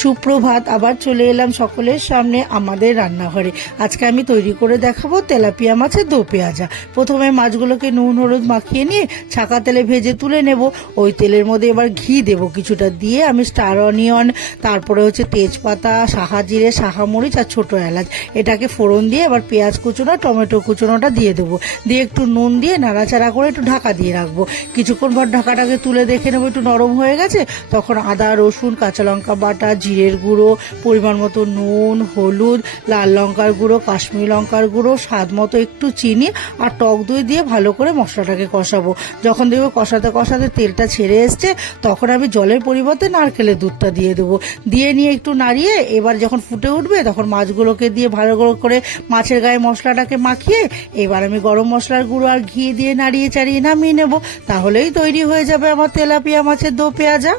সুপ্রভাত, আবার চলে এলাম সকলের সামনে আমাদের রান্নাঘরে। আজকে আমি তৈরি করে দেখাবো তেলাপিয়া মাছের দো পেঁয়াজা। প্রথমে মাছগুলোকে নুন হলুদ মাখিয়ে নিয়ে ছাকা তেলে ভেজে তুলে নেব। ওই তেলের মধ্যে এবার ঘি দেবো কিছুটা, দিয়ে আমি স্টার অনিয়ন, তারপরে হচ্ছে তেজপাতা, সাহা জিরে, সাহা মরিচ আর ছোটো এলাচ, এটাকে ফোড়ন দিয়ে এবার পেঁয়াজ কুচোনো টমেটো কুচোনোটা দিয়ে দেবো। দিয়ে একটু নুন দিয়ে নাড়াচাড়া করে একটু ঢাকা দিয়ে রাখবো। কিছুক্ষণ পর ঢাকাটাকে তুলে দেখে নেবো একটু নরম হয়ে গেছে। তখন আদা রসুন কাঁচা লঙ্কা বাটা, জিরের গুঁড়ো, পরিমাণ মতো নুন, হলুদ, লাল লঙ্কার গুঁড়ো, কাশ্মীরি লঙ্কার গুঁড়ো, স্বাদ মতো একটু চিনি আর টক দই দিয়ে ভালো করে মশলাটাকে কষাবো। যখন দেখবো কষাতে কষাতে তেলটা ছেড়ে এসছে, তখন আমি জলের পরিবর্তে নারকেলের দুধটা দিয়ে দেবো। দিয়ে নিয়ে একটু নাড়িয়ে এবার যখন ফুটে উঠবে তখন মাছগুলোকে দিয়ে ভালো করে মাছের গায়ে মশলাটাকে মাখিয়ে এবার আমি গরম মশলার গুঁড়ো আর ঘি দিয়ে নাড়িয়ে চাড়িয়ে নামিয়ে নেবো। তাহলেই তৈরি হয়ে যাবে আমার তেলাপিয়া মাছের দো পেঁয়াজা।